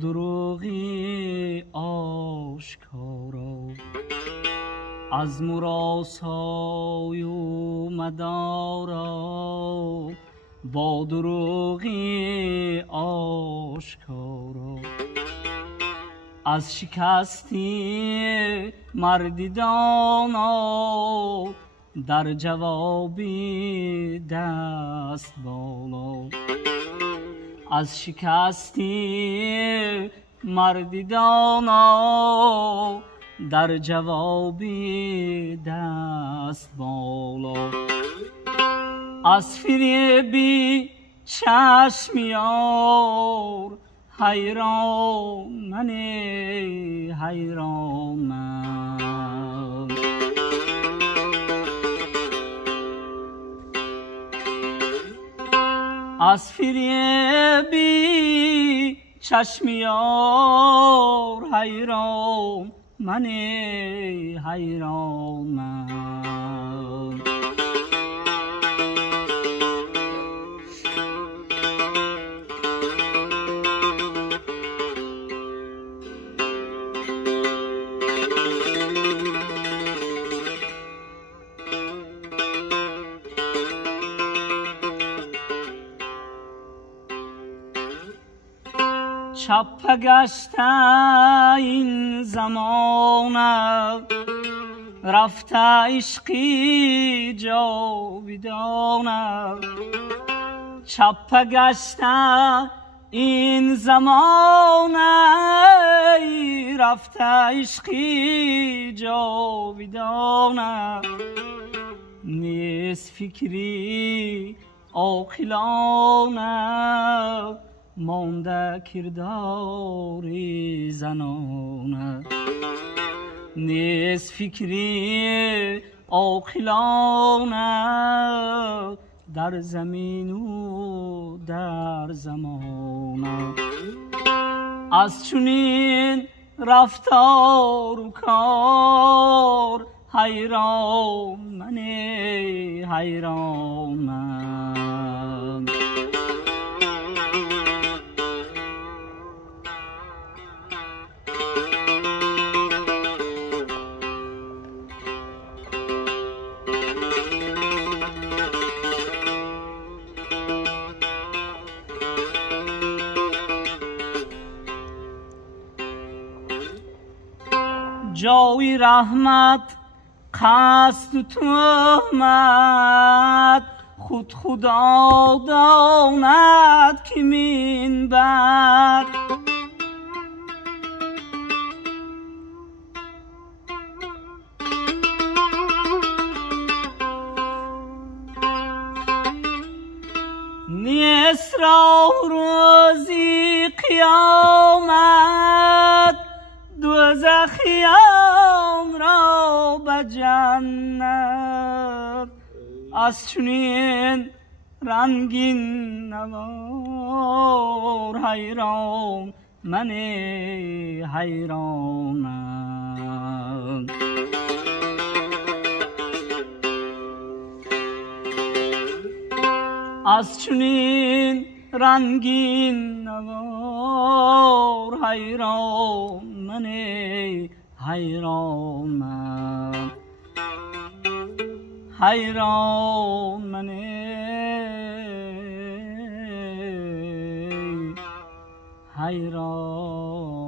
دروغی آشکارا از مراسای و مدارا با دروغی آشکارا از شکستی مردی دانا در جوابی دست بالا از شکستی مردی دانا در جوابی دست بالا از فریبی چشم یار حیران منی حیران من از فریبی چشم یار حیران منی حیران من چپ گشته این زمانه رفته عشقی جاودانه چپ گشته این زمانه رفته عشقی جاودانه نیست فکری عاقلانه مانده کرداری زنانه نیست فکری عاقلانه در زمین و در زمانه از چنین رفتار و کار حیران منی حیران من جای رحمت قصد و تهمت خود خدا داند که من بر نیست را روزی قیامت دوزخیان را به جنت از چنین رنگین نوار حیران منی حیران من از چنین رنگین نوار حیران منی حیران من حیران منی حیران